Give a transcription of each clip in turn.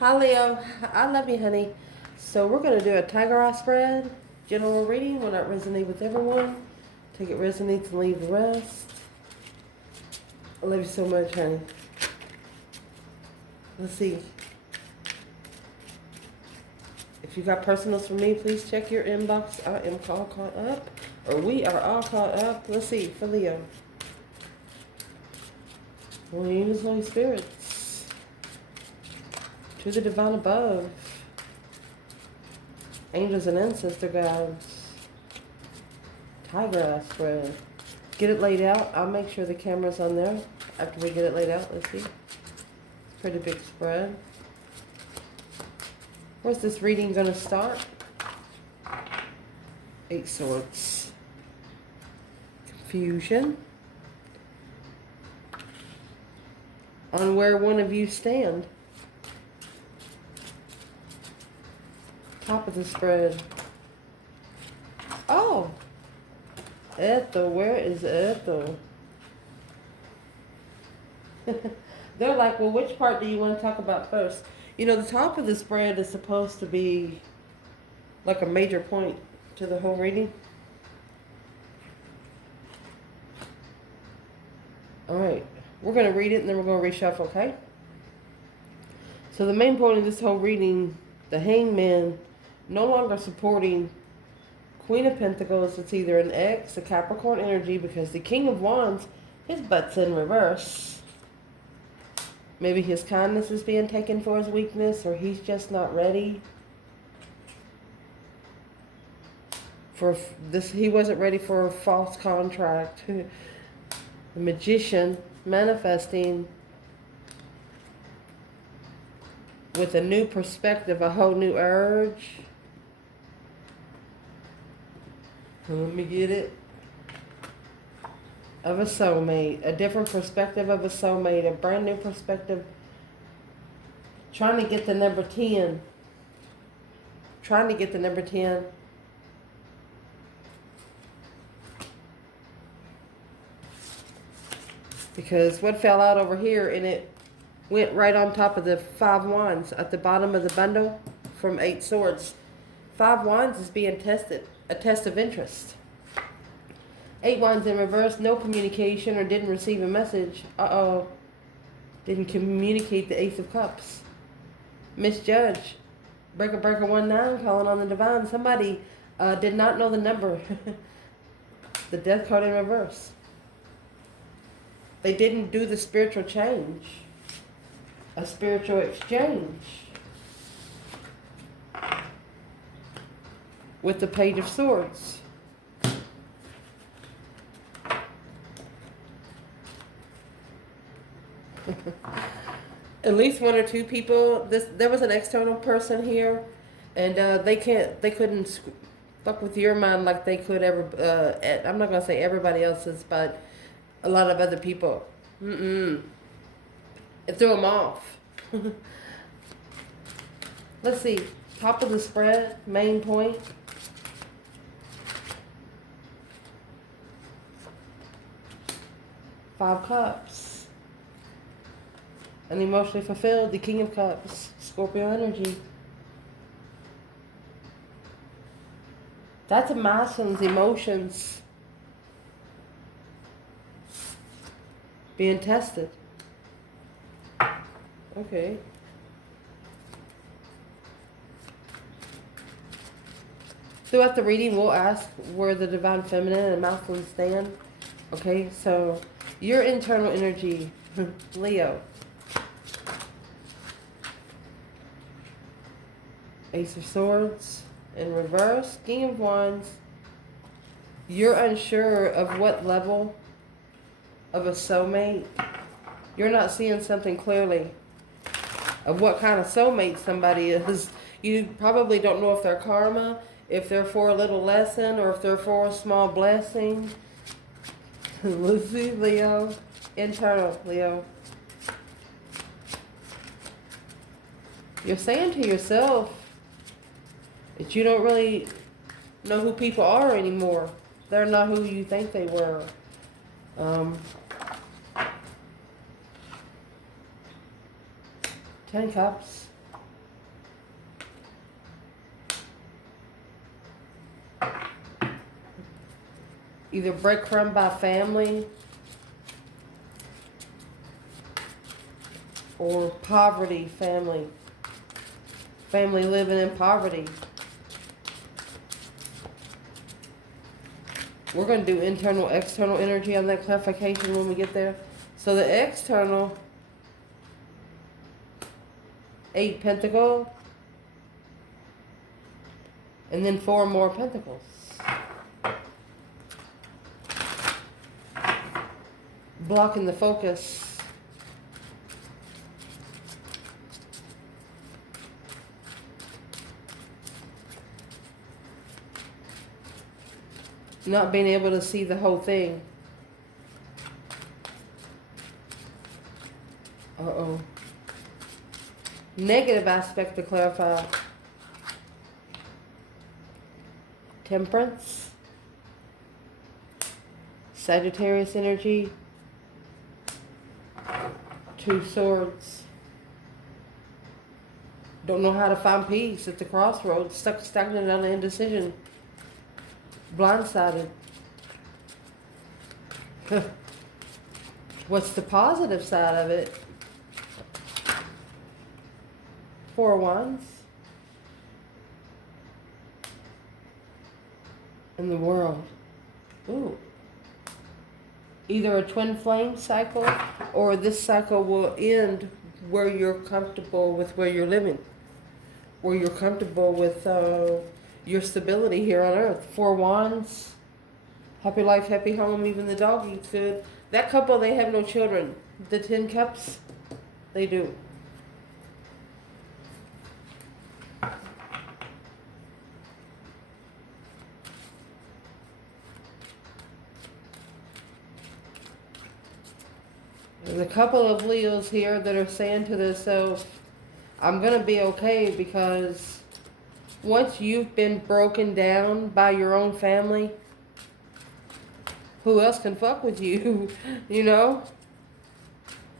Hi Leo, I love you, honey. So we're going to do a tiger eye spread. General reading will not resonate with everyone. Take it resonates and leave the rest. I love you so much, honey. Let's see. If you got personals for me, please check your inbox. I am all caught up. Or we are all caught up. Let's see, for Leo. Holy angels, Holy spirits. To the divine above. Angels and ancestor guides. Tiger eye spread. Get it laid out. I'll make sure the camera's on there after we get it laid out. Let's see. It's a pretty big spread. Where's this reading going to start? 8 Swords. Confusion. On where one of you stand. Top of the spread. Oh! Ethel, where is Ethel? They're like, well, which part do you want to talk about first? You know, the top of the spread is supposed to be like a major point to the whole reading. Alright, we're going to read it and then we're going to reshuffle, okay? So the main point of this whole reading, the Hangman, no longer supporting Queen of Pentacles. It's either an X, a Capricorn energy, because the King of Wands, his butt's in reverse. Maybe his kindness is being taken for his weakness, or he's just not ready for this. He wasn't ready for a false contract. The Magician manifesting with a new perspective, a whole new urge. Let me get it. Of a soulmate. A different perspective of a soulmate. A brand new perspective. Trying to get the number 10. Trying to get the number 10. Because what fell out over here, and it went right on top of the 5 Wands at the bottom of the bundle from 8 Swords. 5 Wands is being tested. A test of interest. 8 Wands in reverse, no communication or didn't receive a message. Uh-oh. Didn't communicate the Ace of Cups. Misjudge. Breaker 19 calling on the divine. Somebody did not know the number. The Death card in reverse. They didn't do the spiritual change. A spiritual exchange. With the Page of Swords. At least 1 or 2 people. There was an external person here, and they couldn't fuck with your mind like they could ever. I'm not gonna say everybody else's, but a lot of other people. It threw them off. Let's see. Top of the spread, main point. Five Cups. And emotionally fulfilled, the King of Cups, Scorpio energy. That's a masculine's emotions being tested. Okay. Throughout the reading, we'll ask where the divine feminine and masculine stand. Okay, so your internal energy, Leo. Ace of Swords in reverse, King of Wands. You're unsure of what level of a soulmate. You're not seeing something clearly of what kind of soulmate somebody is. You probably don't know if they're karma, if they're for a little lesson, or if they're for a small blessing. Let's see, Leo. Internal, Leo. You're saying to yourself that you don't really know who people are anymore. They're not who you think they were. 10 cups. Either breadcrumb by family or poverty family. Family living in poverty. We're going to do internal, external energy on that clarification when we get there. So the external, 8 pentacles, and then 4 more pentacles. Blocking the focus. Not being able to see the whole thing. Uh-oh. Negative aspect to clarify. Temperance. Sagittarius energy. 2 swords. Don't know how to find peace at the crossroads. Stuck stagnant on the indecision. Blindsided. What's the positive side of it? 4 wands. And the world. Ooh. Either a twin flame cycle, or this cycle will end where you're comfortable with where you're living. Where you're comfortable with your stability here on earth. 4 wands. Happy life, happy home, even the dog eats good. That couple, they have no children. The 10 cups, they do. There's a couple of Leos here that are saying to themselves, I'm going to be okay, because once you've been broken down by your own family, who else can fuck with you? You know?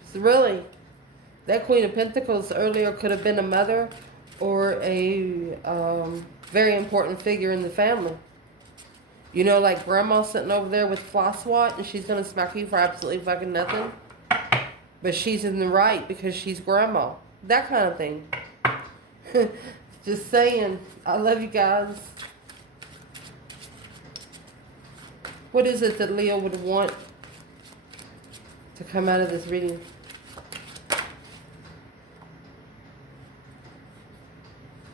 It's really, that Queen of Pentacles earlier could have been a mother or a very important figure in the family. You know, like grandma sitting over there with floss swat and she's going to smack you for absolutely fucking nothing. But she's in the right because she's grandma. That kind of thing. Just saying. I love you guys. What is it that Leo would want to come out of this reading?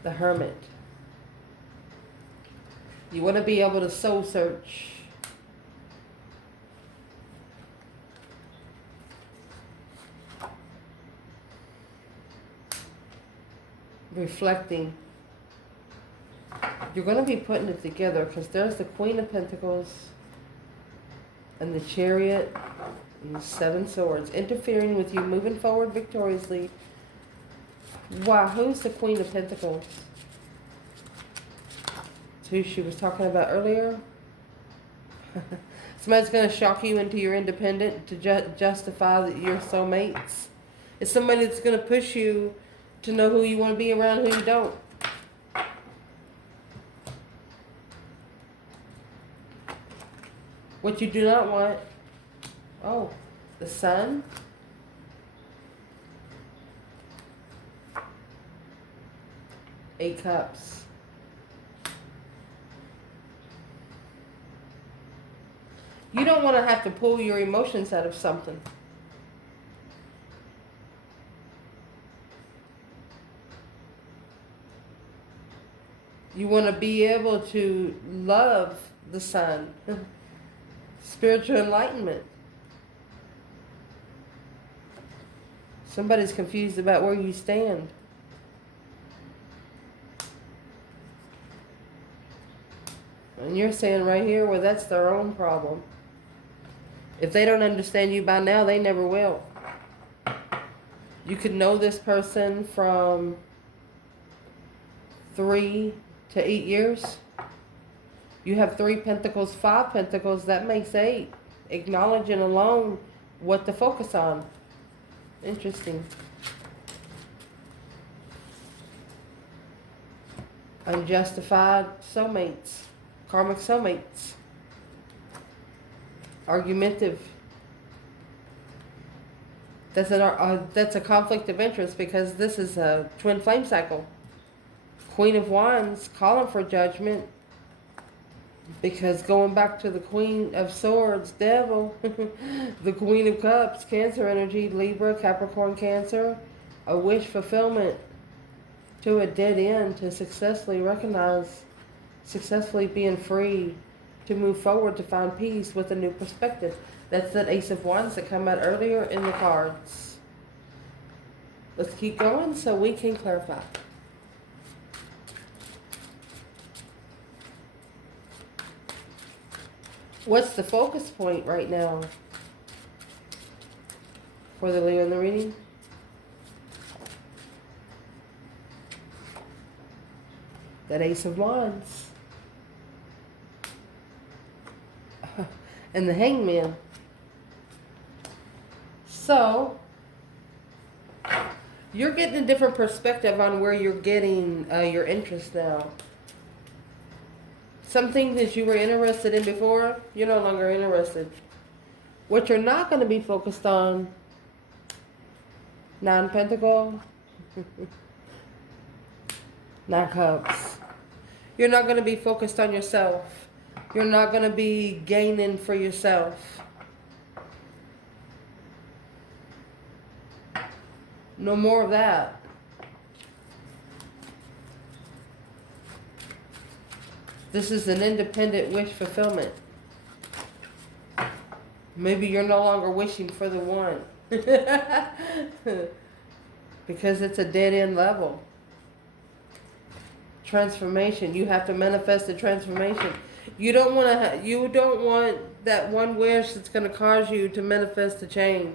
The Hermit. You want to be able to soul search. Reflecting. You're going to be putting it together, because there's the Queen of Pentacles and the Chariot and the 7 swords interfering with you moving forward victoriously. Wow, who's the Queen of Pentacles? It's who she was talking about earlier. Somebody's going to shock you into your independent to justify that you're soulmates. It's somebody that's going to push you to know who you want to be around, who you don't. What you do not want. Oh, the Sun. Eight Cups. You don't want to have to pull your emotions out of something. You want to be able to love the Sun. Spiritual enlightenment. Somebody's confused about where you stand. And you're saying right here, well, that's their own problem. If they don't understand you by now, they never will. You could know this person from 3 to 8 years. You have 3 pentacles, 5 pentacles, that makes 8. Acknowledging alone what to focus on. Interesting. Unjustified soulmates. Karmic soulmates. argumentative. That's a conflict of interest because this is a twin flame cycle. Queen of Wands calling for judgment because going back to the Queen of Swords, Devil, the Queen of Cups, Cancer energy, Libra, Capricorn, Cancer, a wish fulfillment to a dead end to successfully recognize, successfully being free, to move forward, to find peace with a new perspective. That's that Ace of Wands that came out earlier in the cards. Let's keep going so we can clarify. What's the focus point right now for the Leo in the reading? That Ace of Wands. And the Hangman. So, you're getting a different perspective on where you're getting your interest now. Some things that you were interested in before, you're no longer interested. What you're not going to be focused on, Nine Pentacle, Nine Cups. You're not going to be focused on yourself. You're not going to be gaining for yourself. No more of that. This is an independent wish fulfillment. Maybe you're no longer wishing for the one. Because it's a dead end level. Transformation. You have to manifest a transformation. You don't want that one wish that's going to cause you to manifest a change.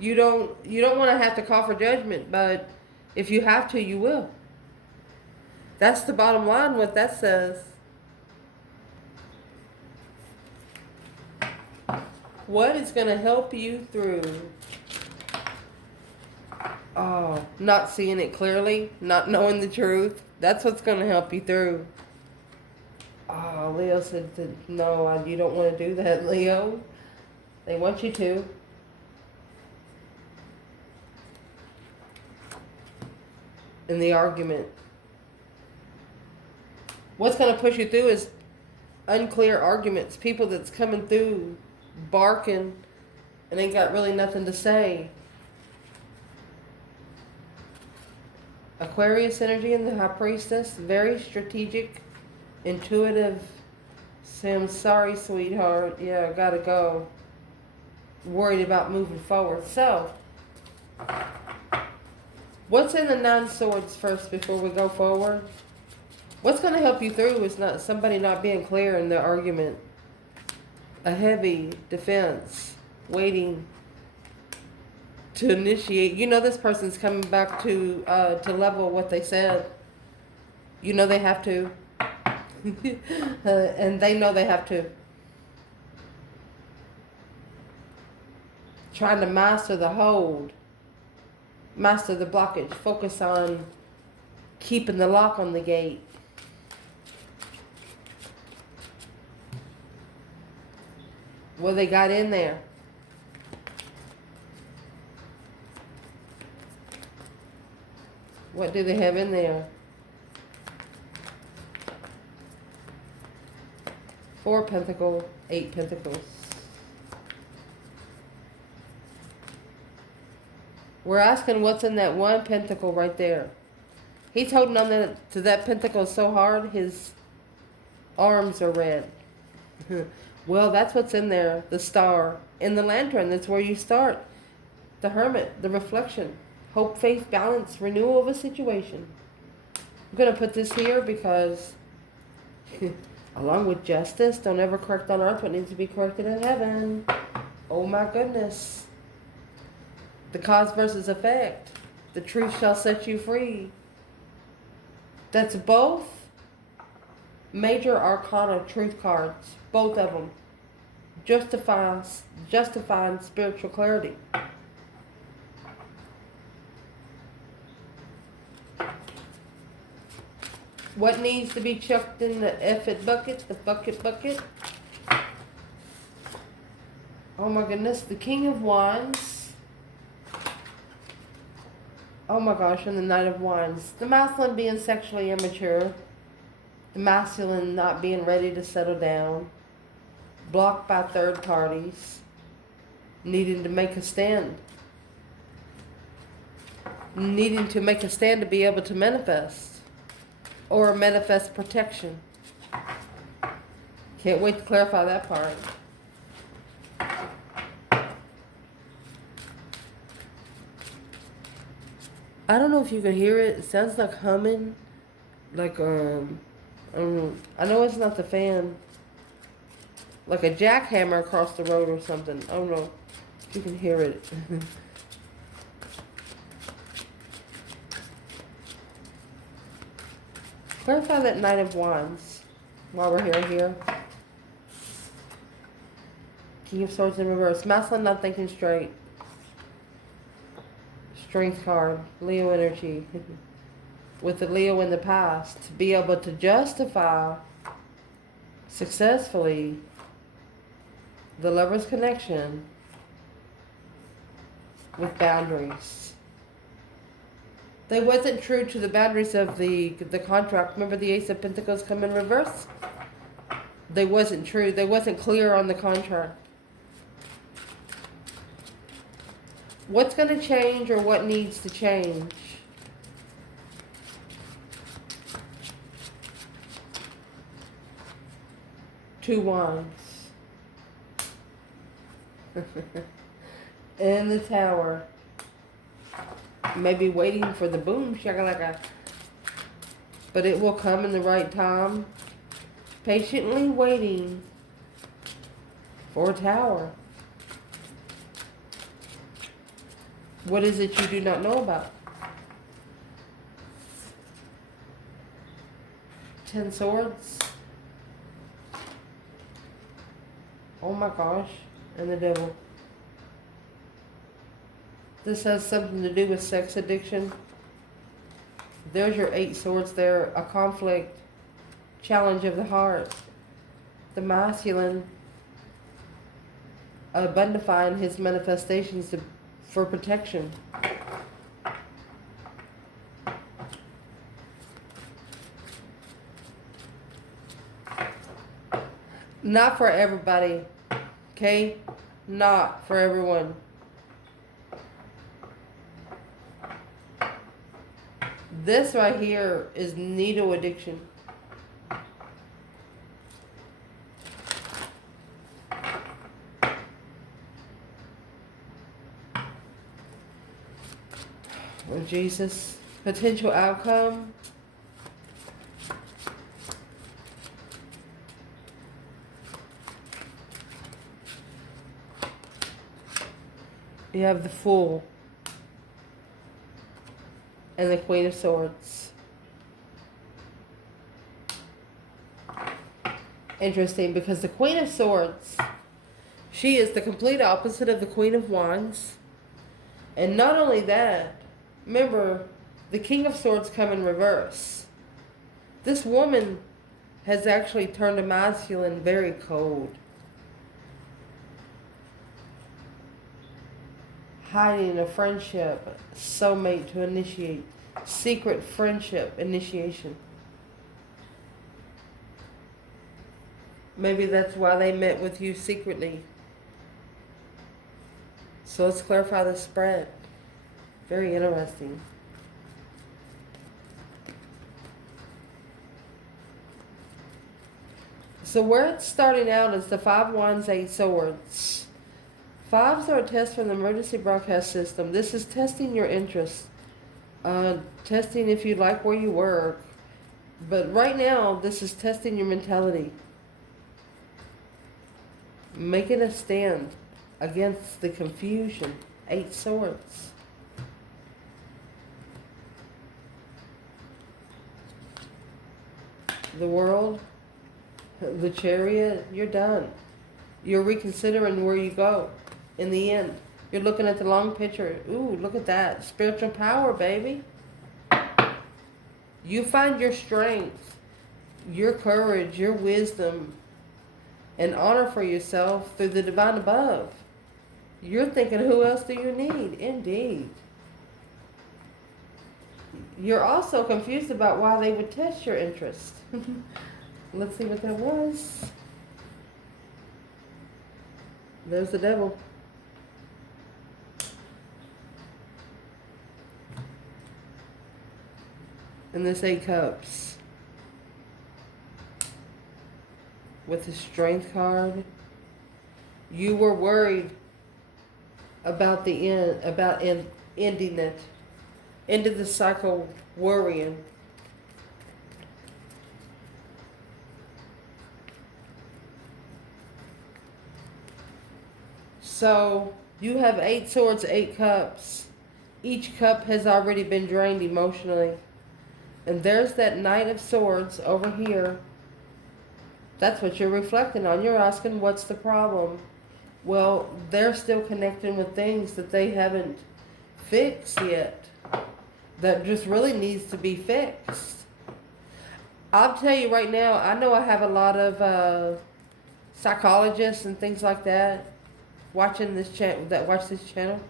You don't want to have to call for judgment, but if you have to, you will. That's the bottom line, what that says. What is going to help you through? Oh, not seeing it clearly, not knowing the truth. That's what's going to help you through. Oh, Leo said, no, you don't want to do that, Leo. They want you to. In the argument. What's going to push you through is unclear arguments. People that's coming through barking and ain't got really nothing to say. Aquarius energy in the High Priestess. Very strategic, intuitive. Say, I'm sorry, sweetheart. Yeah, I gotta go. Worried about moving forward. So, what's in the Nine Swords first before we go forward? What's going to help you through is not somebody not being clear in their argument. A heavy defense, waiting to initiate. You know this person's coming back to level what they said. You know they have to. And they know they have to. Trying to master the hold. Master the blockage. Focus on keeping the lock on the gate. What they got in there. What do they have in there? 4 Pentacles, 8 Pentacles. We're asking what's in that 1 Pentacle right there. He's holding on to that Pentacle so hard, his arms are red. Well, that's what's in there. The Star. In the Lantern, that's where you start. The Hermit, the reflection. Hope, faith, balance, renewal of a situation. I'm going to put this here because, along with justice, don't ever correct on earth what needs to be corrected in heaven. Oh my goodness. The cause versus effect. The truth shall set you free. That's both major arcana truth cards. Both of them. Justifying spiritual clarity. What needs to be chucked in the effort bucket? The bucket. Oh my goodness, the King of Wands. Oh my gosh, and the Knight of Wands. The masculine being sexually immature. The masculine not being ready to settle down. Blocked by third parties. Needing to make a stand. Needing to make a stand to be able to manifest. Or manifest protection. Can't wait to clarify that part. I don't know if you can hear it. It sounds like humming. Like, I don't know. I know it's not the fan. Like a jackhammer across the road or something. I don't know if you can hear it. Clarify that Knight of Wands while we're here. King of Swords in reverse. Masculine not thinking straight. Strength card. Leo energy. With the Leo in the past. To be able to justify successfully the lover's connection with boundaries. They wasn't true to the boundaries of the contract. Remember the Ace of Pentacles come in reverse? They wasn't true. They wasn't clear on the contract. What's going to change or what needs to change? Two Wands. In the Tower. Maybe waiting for the boom shakalaka. But it will come in the right time. Patiently waiting for a tower. What is it you do not know about? 10 Swords. Oh my gosh. And the Devil. This has something to do with sex addiction. There's your 8 Swords there. A conflict. Challenge of the heart. The masculine. Abundifying his manifestations for protection. Not for everybody. Okay? Not for everyone. This right here is needle addiction. Oh, Jesus. Potential outcome. You have the Fool. And the Queen of Swords. Interesting, because the Queen of Swords, she is the complete opposite of the Queen of Wands. And not only that, remember, the King of Swords come in reverse. This woman has actually turned a masculine very cold. Hiding a friendship, soulmate to initiate, secret friendship initiation. Maybe that's why they met with you secretly. So let's clarify the spread. Very interesting. So where it's starting out is the 5 Wands, 8 Swords. Fives are a test from the emergency broadcast system. This is testing your interest. Testing if you like where you work. But right now, this is testing your mentality. Making a stand against the confusion. 8 Swords. The World. The Chariot. You're done. You're reconsidering where you go. In the end, you're looking at the long picture. Ooh, look at that. Spiritual power, baby. You find your strength, your courage, your wisdom, and honor for yourself through the divine above. You're thinking, who else do you need? Indeed. You're also confused about why they would test your interest. Let's see what that was. There's the devil. And this 8 cups. With the strength card. You were worried about the end, ending it. Ended the cycle worrying. So you have 8 swords, 8 cups. Each cup has already been drained emotionally. And there's that Knight of Swords over here. That's what you're reflecting on. You're asking, what's the problem? Well, they're still connecting with things that they haven't fixed yet. That just really needs to be fixed. I'll tell you right now, I know I have a lot of psychologists and things like that watching this watch this channel.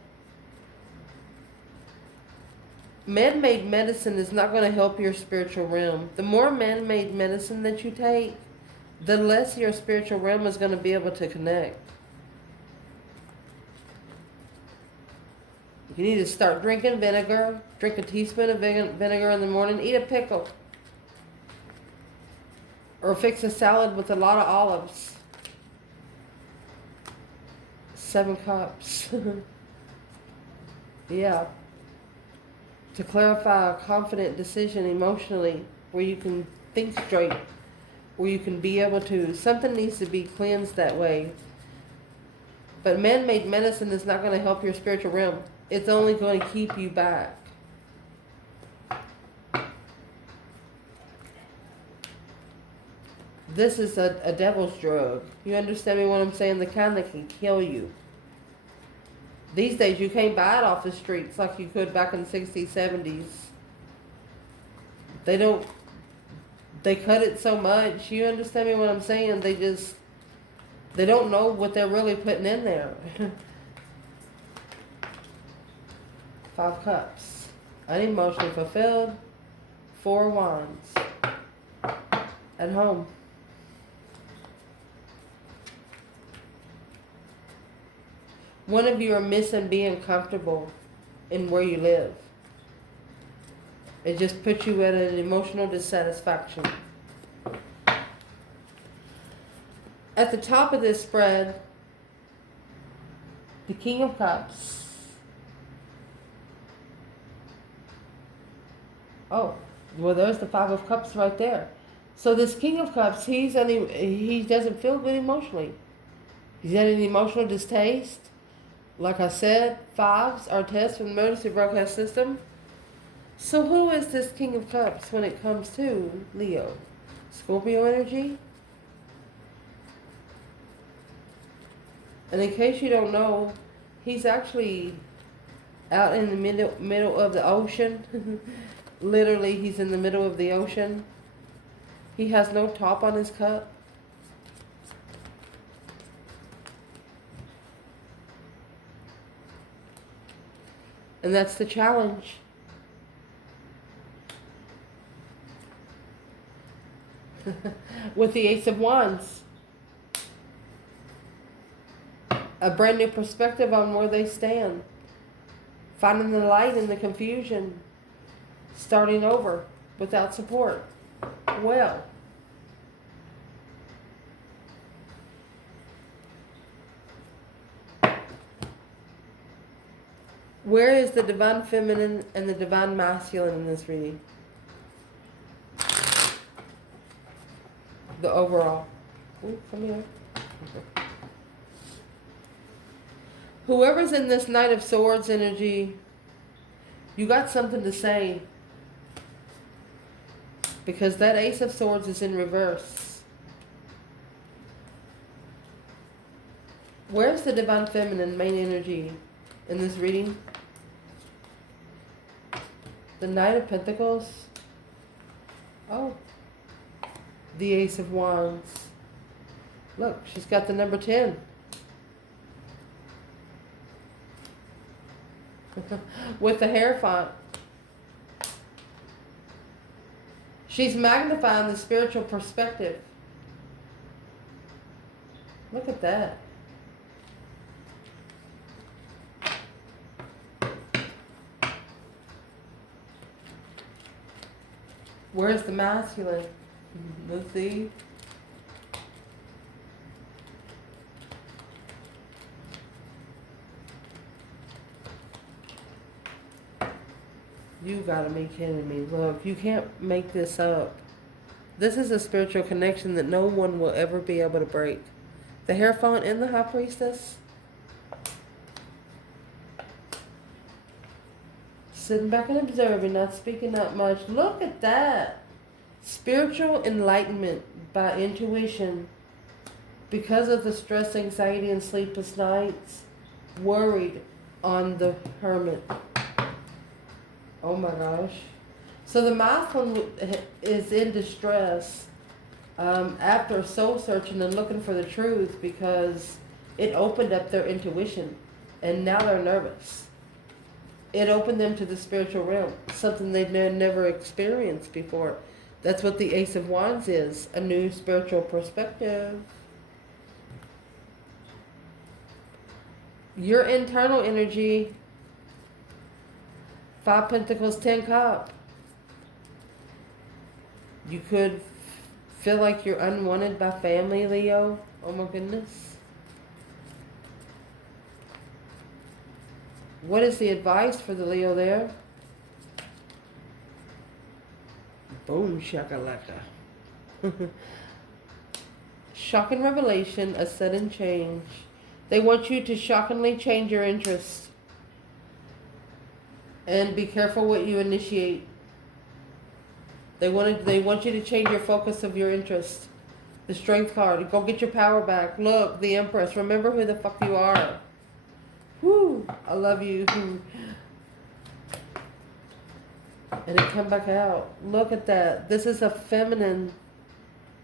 Man-made medicine is not going to help your spiritual realm. The more man-made medicine that you take, the less your spiritual realm is going to be able to connect. You need to start drinking vinegar. Drink a teaspoon of vinegar in the morning. Eat a pickle. Or fix a salad with a lot of olives. 7 cups. Yeah. To clarify a confident decision emotionally, where you can think straight, where you can be able to, something needs to be cleansed that way. But man-made medicine is not going to help your spiritual realm. It's only going to keep you back. This is a devil's drug. You understand me what I'm saying? The kind that can kill you. These days you can't buy it off the streets like you could back in the 60s, 70s. They cut it so much. You understand me what I'm saying? They don't know what they're really putting in there. 5 cups. Unemotionally fulfilled. 4 wands. At home. One of you are missing being comfortable in where you live. It just puts you at an emotional dissatisfaction. At the top of this spread, the King of Cups. Oh, well, there's the 5 of Cups right there. So this King of Cups, he doesn't feel good emotionally. He's had an emotional distaste. Like I said, 5s are tests from the emergency broadcast system. So who is this King of Cups when it comes to Leo? Scorpio energy? And in case you don't know, he's actually out in the middle of the ocean. Literally, he's in the middle of the ocean. He has no top on his cup. And that's the challenge. With the Ace of Wands. A brand new perspective on where they stand. Finding the light in the confusion. Starting over without support. Well. Where is the divine feminine and the divine masculine in this reading? The overall. Ooh, come here. Whoever's in this Knight of Swords energy, you got something to say. Because that Ace of Swords is in reverse. Where's the divine feminine main energy in this reading? The Knight of Pentacles. Oh. The Ace of Wands. Look, she's got the number 10. with the Hierophant. She's magnifying the spiritual perspective. Look at that. Where's the masculine? Let's see. You gotta be kidding me. Look, you can't make this up. This is a spiritual connection that no one will ever be able to break. The Hierophant and the High Priestess. Sitting back and observing, not speaking up much. Look at that. Spiritual enlightenment by intuition. Because of the stress, anxiety, and sleepless nights. Worried on the Hermit. Oh my gosh. So the masculine is in distress after soul searching and looking for the truth because it opened up their intuition and now they're nervous. It opened them to the spiritual realm, something they've never experienced before. That's what the Ace of Wands is, a new spiritual perspective. Your internal energy, 5 Pentacles, 10 Cup. You could feel like you're unwanted by family, Leo. Oh my goodness. What is the advice for the Leo there? Boom, shakalaka. Shocking revelation, a sudden change. They want you to shockingly change your interest. And be careful what you initiate. They want you to change your focus of your interest. The Strength card. Go get your power back. Look, the Empress. Remember who the fuck you are. Whoo! I love you. And it come back out. Look at that. This is a feminine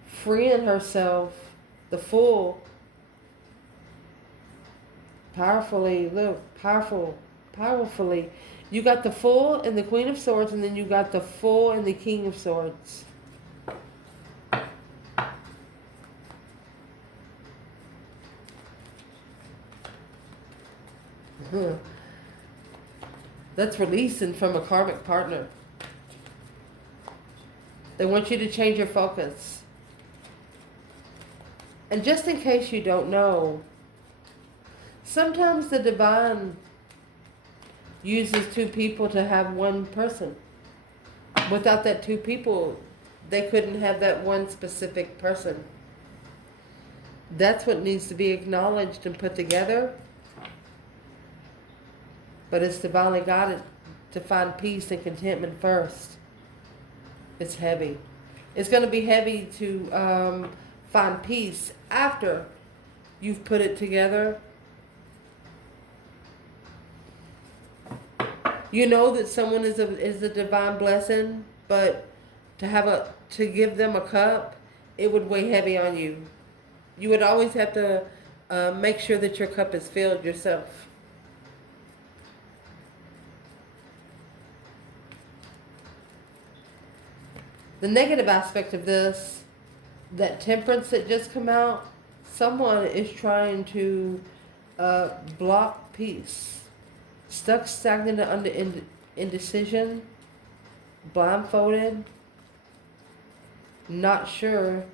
freeing herself. The Fool. Powerfully. Look. Powerfully. You got the Fool and the Queen of Swords, and then you got the Fool and the King of Swords. That's releasing from a karmic partner. They want you to change your focus. And just in case you don't know, sometimes the divine uses 2 people to have 1 person. Without that 2 people, they couldn't have that one specific person. That's what needs to be acknowledged and put together. But it's divinely guided to find peace and contentment first. It's heavy. It's going to be heavy to find peace after you've put it together. You know that someone is a divine blessing, but to give them a cup, it would weigh heavy on you. You would always have to make sure that your cup is filled yourself. The negative aspect of this, that Temperance that just come out, someone is trying to block peace. Stuck, stagnant, under indecision, blindfolded, not sure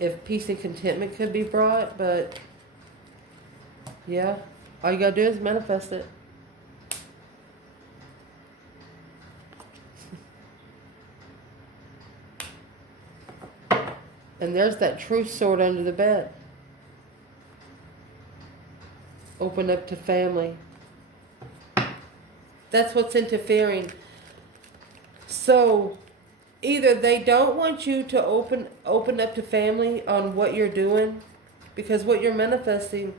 if peace and contentment could be brought, but yeah, all you gotta do is manifest it. And there's that truth sword under the bed. Open up to family. That's what's interfering. So either they don't want you to open up to family on what you're doing, because what you're manifesting,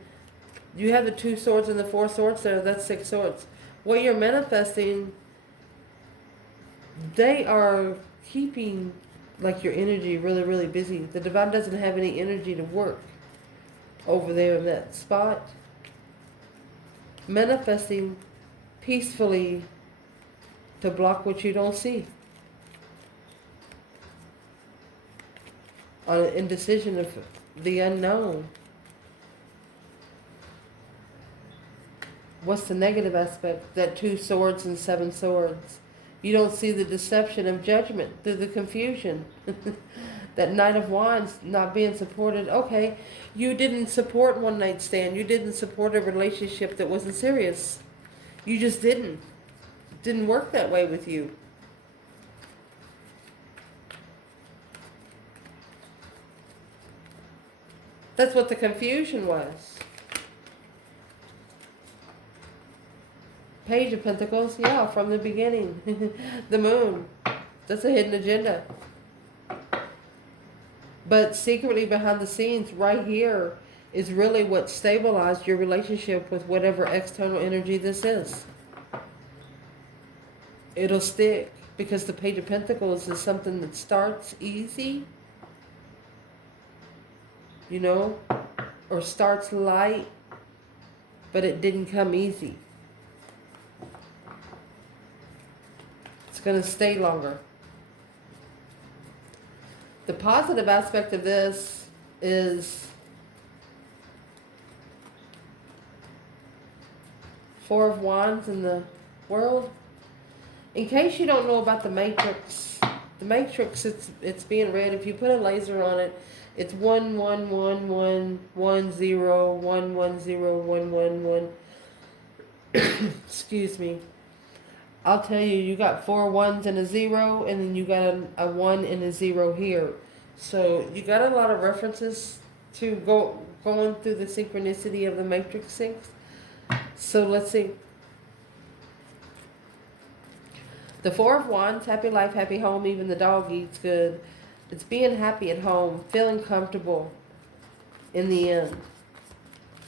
you have the 2 swords and the 4 swords there, that's 6 swords. What you're manifesting, they are keeping like your energy really, really busy. The divine doesn't have any energy to work over there in that spot. Manifesting peacefully to block what you don't see. On an indecision of the unknown. What's the negative aspect? That 2 swords and 7 swords. You don't see the deception of judgment through the confusion. That Knight of Wands not being supported. Okay, you didn't support one night stand. You didn't support a relationship that wasn't serious. You just didn't. It didn't work that way with you. That's what the confusion was. Page of Pentacles, yeah, from the beginning. The Moon. That's a hidden agenda. But secretly behind the scenes, right here, is really what stabilized your relationship with whatever external energy this is. It'll stick because the Page of Pentacles is something that starts easy, you know, or starts light, but it didn't come easy. It's going to stay longer. The positive aspect of this is 4 of Wands in the world. In case you don't know about the Matrix, it's being read. If you put a laser on it, it's 1 1 1 1 1 0 1 1 0 1 1 1. Excuse me. I'll tell you, you got 4 1s and a 0, and then you got a 1 and a 0 here. So you got a lot of references to going through the synchronicity of the Matrix things. So let's see. The 4 of Wands, happy life, happy home, even the dog eats good. It's being happy at home, feeling comfortable in the end.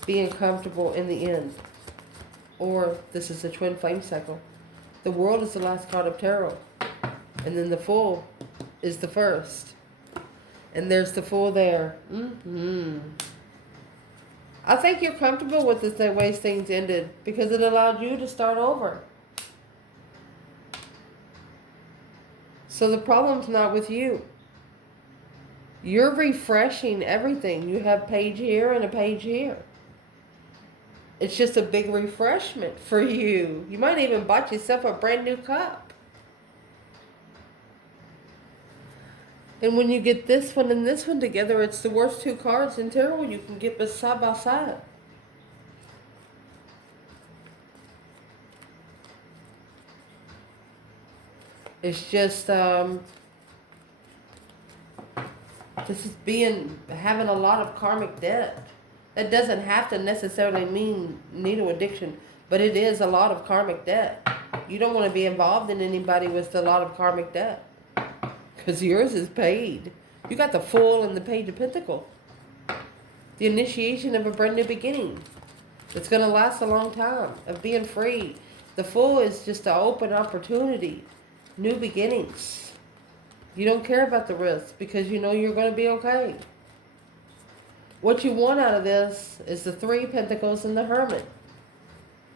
Being comfortable in the end. Or this is the twin flame cycle. The World is the last card of tarot. And then the Fool is the first. And there's the Fool there. I think you're comfortable with the way things ended because it allowed you to start over. So the problem's not with you. You're refreshing everything. You have page here and a page here. It's just a big refreshment for you. You might even buy yourself a brand new cup. And when you get this one and this one together, it's the worst 2 cards in tarot you can get side by side. It's just, this is having a lot of karmic debt. That doesn't have to necessarily mean needle addiction, but it is a lot of karmic debt. You don't want to be involved in anybody with a lot of karmic debt because yours is paid. You got the Fool and the Page of Pentacles. The initiation of a brand new beginning. It's going to last a long time of being free. The Fool is just an open opportunity. New beginnings. You don't care about the risk because you know you're going to be okay. What you want out of this is the 3 Pentacles and the Hermit.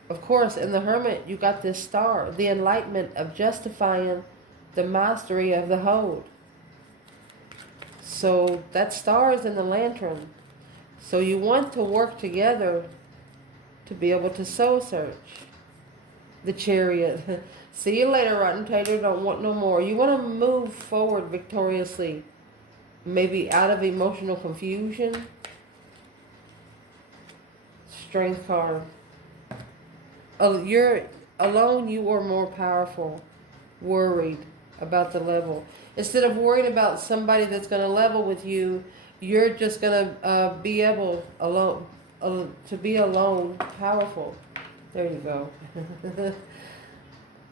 Of course, in the Hermit, you got this star, the enlightenment of justifying the mastery of the hold. So that star is in the lantern. So you want to work together to be able to soul search. The Chariot. See you later, Rotten Tater. Don't want no more. You want to move forward victoriously. Maybe out of emotional confusion. Strength card. You're alone. You are more powerful. Worried about the level. Instead of worrying about somebody that's going to level with you, you're just going to be able alone to be alone, powerful. There you go.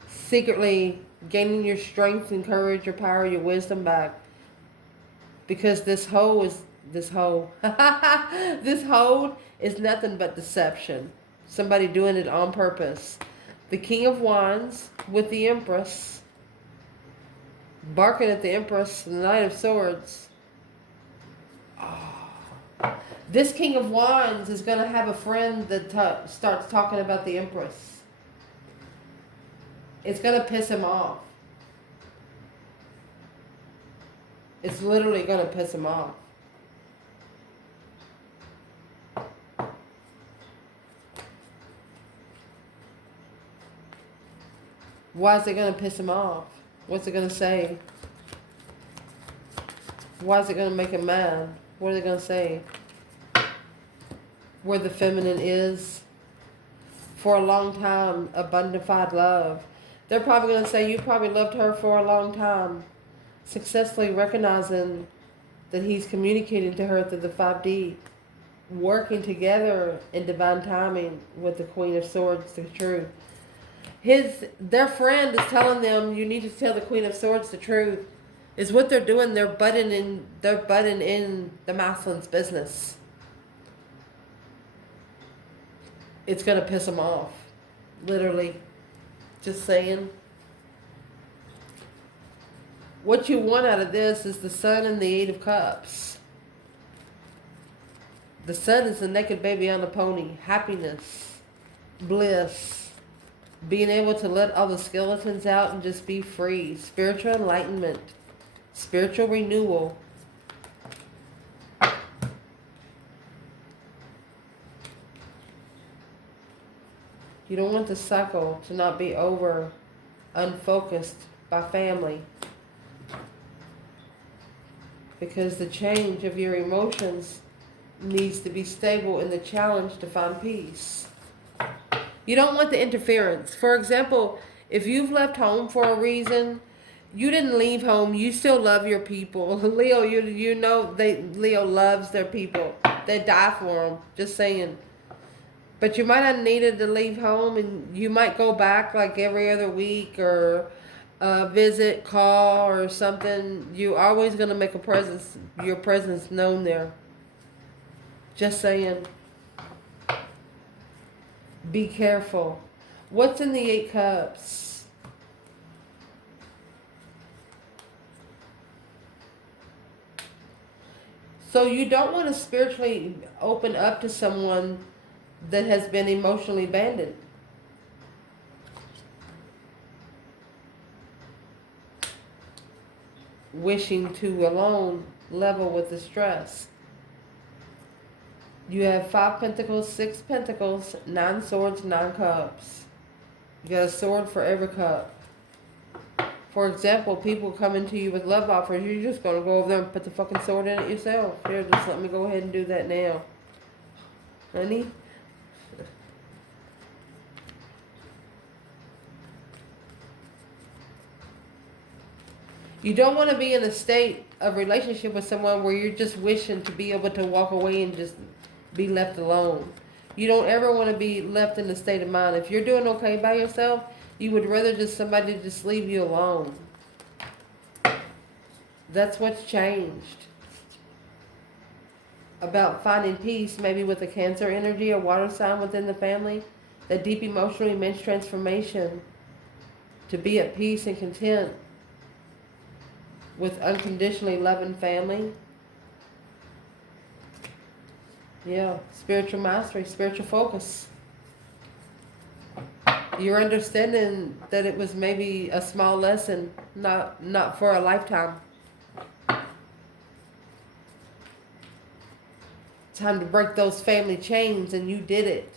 Secretly gaining your strength and courage, your power, your wisdom back. Because this hold is nothing but deception. Somebody doing it on purpose. The King of Wands with the Empress. Barking at the Empress, the Knight of Swords. Oh. This King of Wands is going to have a friend that starts talking about the Empress. It's going to piss him off. It's literally going to piss him off. Why is it going to piss him off? What's it going to say? Why is it going to make him mad? What are they going to say? Where the feminine is. For a long time, abundified love. They're probably going to say you probably loved her for a long time. Successfully recognizing that he's communicating to her through the 5D. Working together in divine timing with the Queen of Swords, the truth. Their friend is telling them you need to tell the Queen of Swords the truth. Is what they're doing. They're butting in the masculine's business. It's gonna piss them off. Literally. Just saying. What you want out of this is the Sun and the Eight of Cups. The Sun is the naked baby on a pony. Happiness. Bliss. Being able to let all the skeletons out and just be free. Spiritual enlightenment. Spiritual renewal. You don't want the cycle to not be over, unfocused by family. Because the change of your emotions needs to be stable in the challenge to find peace. You don't want the interference. For example, if you've left home for a reason, you didn't leave home, you still love your people. Leo, you know Leo loves their people. They die for them, just saying. But you might have needed to leave home, and you might go back like every other week or visit, call or something. You're always going to make your presence known there. Just saying. Be careful. What's in the 8 Cups? So you don't want to spiritually open up to someone that has been emotionally abandoned. Wishing to alone level with the stress. You have 5 Pentacles, 6 Pentacles, 9 Swords, 9 Cups. You got a sword for every cup. For example, people coming to you with love offers, you're just going to go over there and put the fucking sword in it yourself. Here, just let me go ahead and do that now. Honey? You don't want to be in a state of relationship with someone where you're just wishing to be able to walk away and just be left alone. You don't ever want to be left in a state of mind. If you're doing okay by yourself, you would rather just somebody just leave you alone. That's what's changed. About finding peace, maybe with a Cancer energy, a water sign within the family. That deep emotional immense transformation to be at peace and content with unconditionally loving family. Yeah, spiritual mastery, spiritual focus. You're understanding that it was maybe a small lesson, not for a lifetime. Time to break those family chains, and you did it.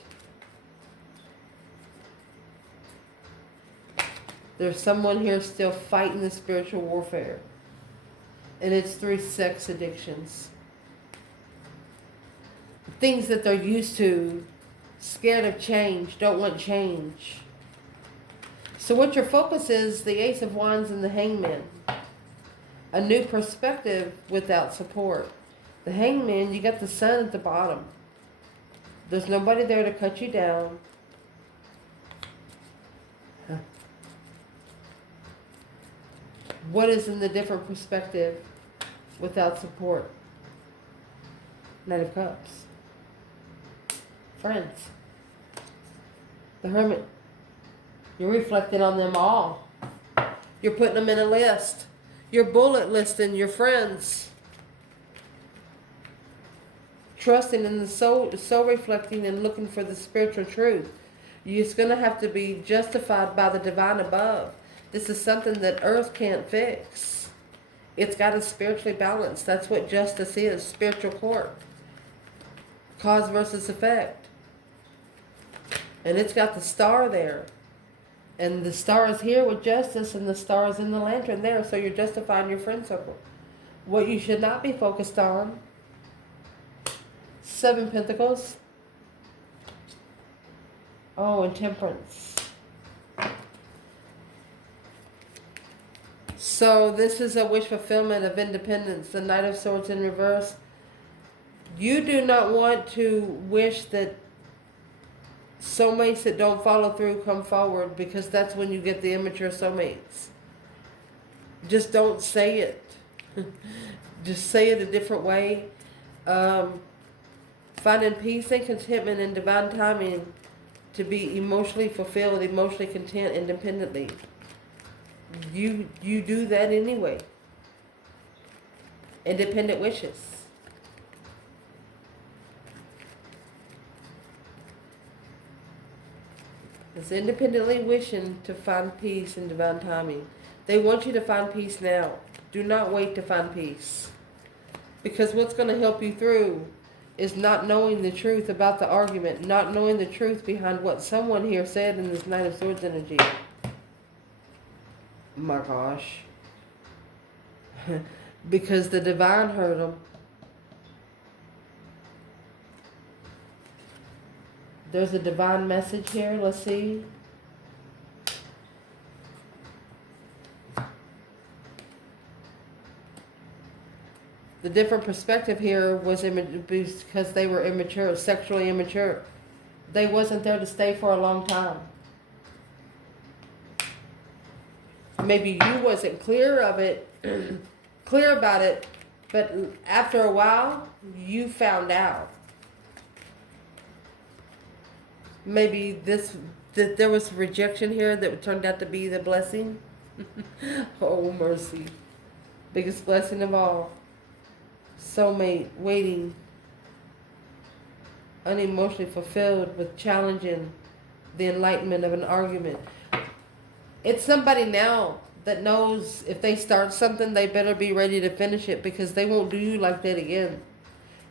There's someone here still fighting the spiritual warfare. And it's through sex addictions. Things that they're used to, scared of change, don't want change. So what your focus is, the Ace of Wands and the Hangman. A new perspective without support. The Hangman, you got the Sun at the bottom. There's nobody there to cut you down. What is in the different perspective without support? Knight of Cups. Friends. The Hermit. You're reflecting on them all. You're putting them in a list. You're bullet listing your friends. Trusting in the soul reflecting and looking for the spiritual truth. It's going to have to be justified by the divine above. This is something that earth can't fix. It's got to spiritually balance. That's what justice is, spiritual court. Cause versus effect. And it's got the star there. And the star is here with justice, and the star is in the lantern there. So you're justifying your friend circle. What you should not be focused on. 7 Pentacles. Oh, and Temperance. So this is a wish fulfillment of independence. The Knight of Swords in reverse. You do not want to wish that soulmates that don't follow through come forward, because that's when you get the immature soulmates. Just don't say it. Just say it a different way. Finding peace and contentment in divine timing to be emotionally fulfilled, emotionally content independently. You do that anyway. Independent wishes. It's independently wishing to find peace in divine timing. They want you to find peace now. Do not wait to find peace. Because what's going to help you through is not knowing the truth about the argument, not knowing the truth behind what someone here said in this Knight of Swords energy. My gosh. Because the divine heard them. There's a divine message here. Let's see. The different perspective here was because they were immature, sexually immature. They wasn't there to stay for a long time. Maybe you wasn't clear of it, clear about it, but after a while, you found out. Maybe that there was rejection here that turned out to be the blessing. Oh, mercy. Biggest blessing of all. Soulmate waiting, unemotionally fulfilled with challenging the enlightenment of an argument. It's somebody now that knows if they start something, they better be ready to finish it, because they won't do you like that again.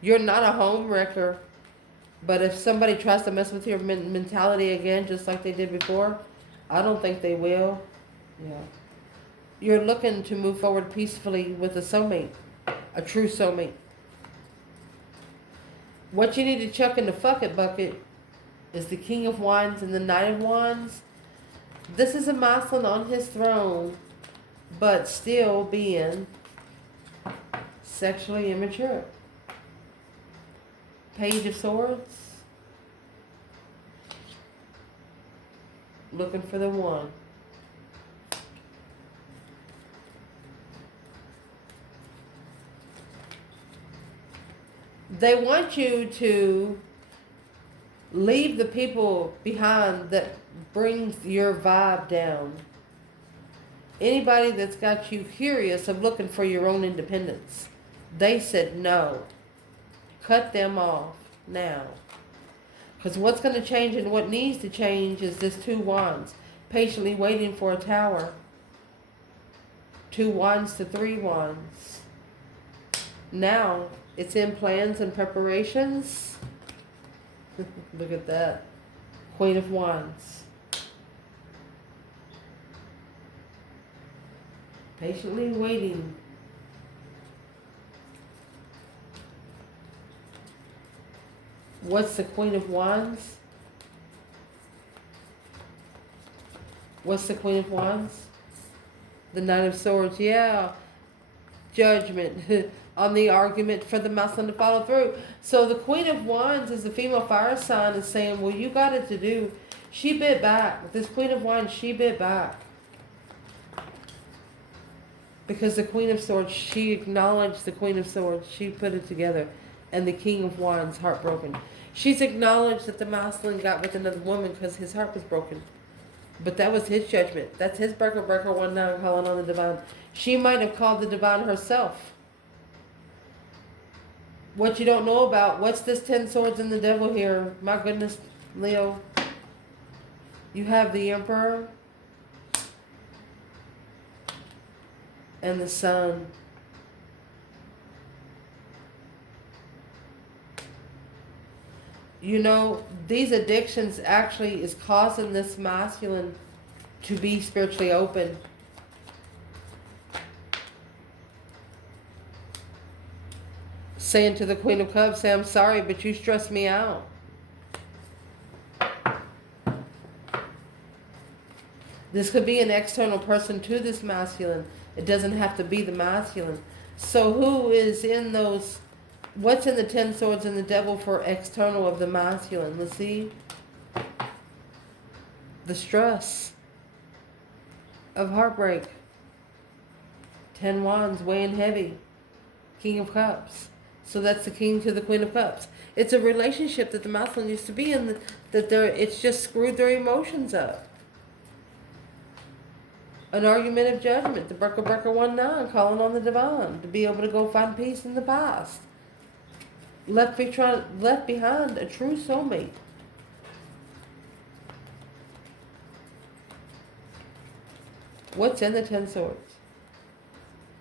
You're not a home wrecker. But if somebody tries to mess with your mentality again, just like they did before, I don't think they will. Yeah. You're looking to move forward peacefully with a soulmate, a true soulmate. What you need to chuck in the fuck it bucket is the King of Wands and the Knight of Wands. This is a masculine on his throne, but still being sexually immature. Page of Swords. Looking for the one. They want you to leave the people behind that brings your vibe down. Anybody that's got you curious of looking for your own independence. They said no. Cut them off now. Because what's going to change and what needs to change is this 2 wands. Patiently waiting for a tower. 2 wands to 3 wands. Now, it's in plans and preparations. Look at that. Queen of Wands. Patiently waiting. What's the Queen of Wands? What's the Queen of Wands? The Knight of Swords. Yeah. Judgment on the argument for the masculine to follow through. So the Queen of Wands is the female fire sign is saying, well, you got it to do. She bit back. This Queen of Wands, she bit back. Because the Queen of Swords, she acknowledged the Queen of Swords. She put it together. And the King of Wands, heartbroken. She's acknowledged that the masculine got with another woman because his heart was broken. But that was his judgment. That's his breaker 1-9 calling on the divine. She might have called the divine herself. What you don't know about, what's this 10 swords and the devil here? My goodness, Leo. You have the Emperor and the Sun. You know, these addictions actually is causing this masculine to be spiritually open. Saying to the Queen of Cups, say, I'm sorry, but you stress me out. This could be an external person to this masculine. It doesn't have to be the masculine. So who is in those, what's in the 10 swords and the devil for external of the masculine? Let's see. The stress of heartbreak. 10 wands weighing heavy. King of Cups. So that's the king to the Queen of Cups. It's a relationship that the masculine used to be in, that it's just screwed their emotions up. An argument of judgment, the Breaker 1-9, calling on the divine to be able to go find peace in the past. Left behind a true soulmate. What's in the 10 swords?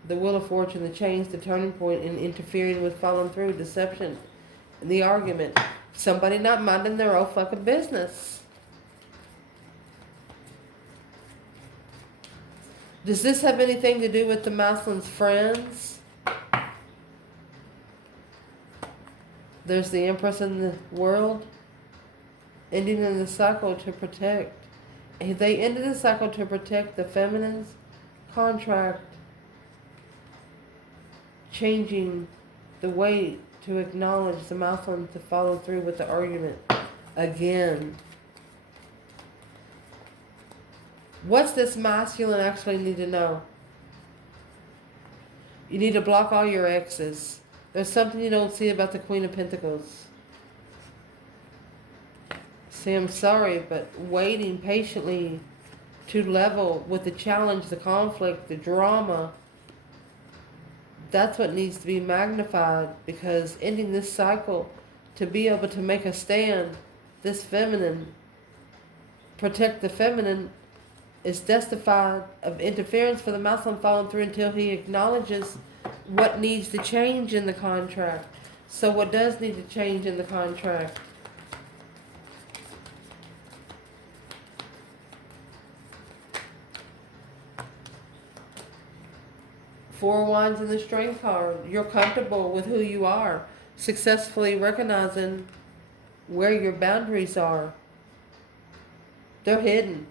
The Wheel of Fortune, the change, the turning point in interfering with following through, deception, and the argument. Somebody not minding their own fucking business. Does this have anything to do with the masculine's friends? There's the Empress in the world. Ending in the cycle to protect. They ended the cycle to protect the feminine's contract. Changing the way to acknowledge the masculine to follow through with the argument again. What's this masculine actually need to know? You need to block all your exes. There's something you don't see about the Queen of Pentacles. Say, I'm sorry, but waiting patiently to level with the challenge, the conflict, the drama. That's what needs to be magnified, because ending this cycle to be able to make a stand, this feminine, protect the feminine, is testified of interference for the masculine following through until he acknowledges what needs to change in the contract. So what does need to change in the contract? Four Wands in the Strength card. You're comfortable with who you are, successfully recognizing where your boundaries are. They're hidden.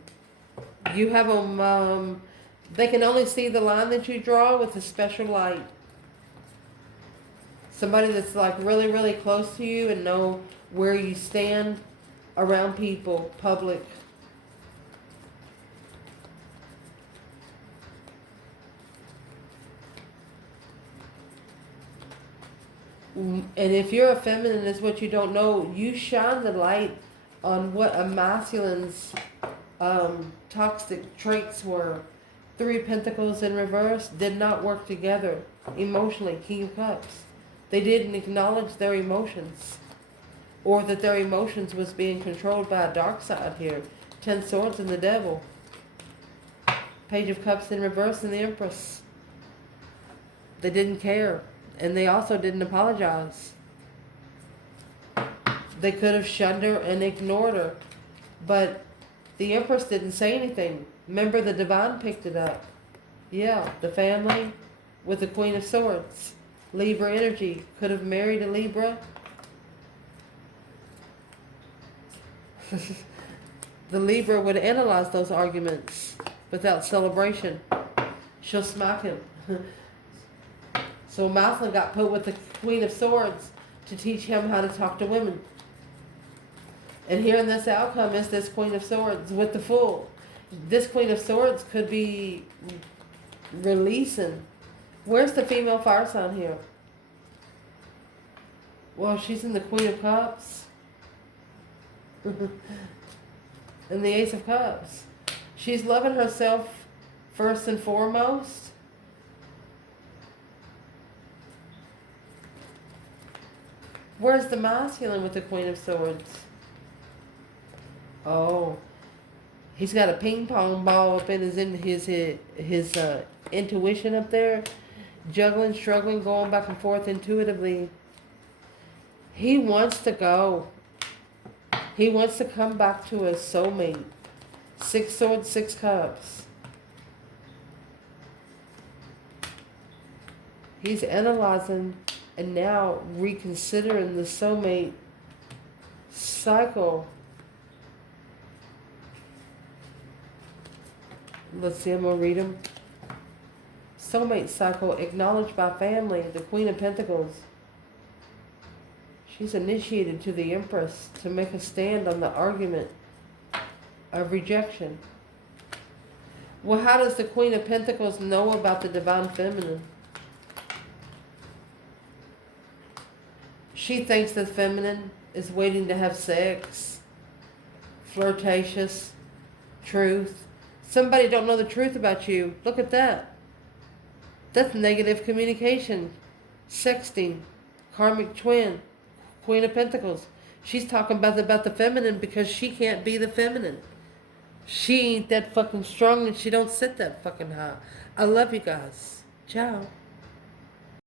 You have them, they can only see the line that you draw with a special light. Somebody that's like really, really close to you and know where you stand around people, public. And if you're a feminine, is what you don't know, you shine the light on what a masculine's toxic traits were. 3 Pentacles in reverse did not work together emotionally. King of Cups. They didn't acknowledge their emotions, or that their emotions was being controlled by a dark side here. 10 Swords and the Devil. Page of Cups in reverse and the Empress. They didn't care, and they also didn't apologize. They could have shunned her and ignored her, but the Empress didn't say anything. Remember, the Divine picked it up. Yeah, the family with the Queen of Swords. Libra energy. Could have married a Libra. The Libra would analyze those arguments without celebration. She'll smack him. So Masculine got put with the Queen of Swords to teach him how to talk to women. And here in this outcome is this Queen of Swords with the Fool. This Queen of Swords could be releasing. Where's the female fire sign here? Well, she's in the Queen of Cups. And the Ace of Cups. She's loving herself first and foremost. Where's the masculine with the Queen of Swords? Oh, He's got a ping pong ball up in his intuition up there, juggling, struggling, going back and forth intuitively. He wants to go. He wants to come back to his soulmate. 6 swords, 6 cups. He's analyzing and now reconsidering the soulmate cycle. Let's see, I'm going to read them. Soulmate cycle acknowledged by family, the Queen of Pentacles. She's initiated to the Empress to make a stand on the argument of rejection. Well, how does the Queen of Pentacles know about the Divine Feminine? She thinks the feminine is waiting to have sex, flirtatious, truth. Somebody don't know the truth about you. Look at that. That's negative communication. Sexting, karmic twin, Queen of Pentacles. She's talking about the feminine because she can't be the feminine. She ain't that fucking strong and she don't sit that fucking high. I love you guys. Ciao.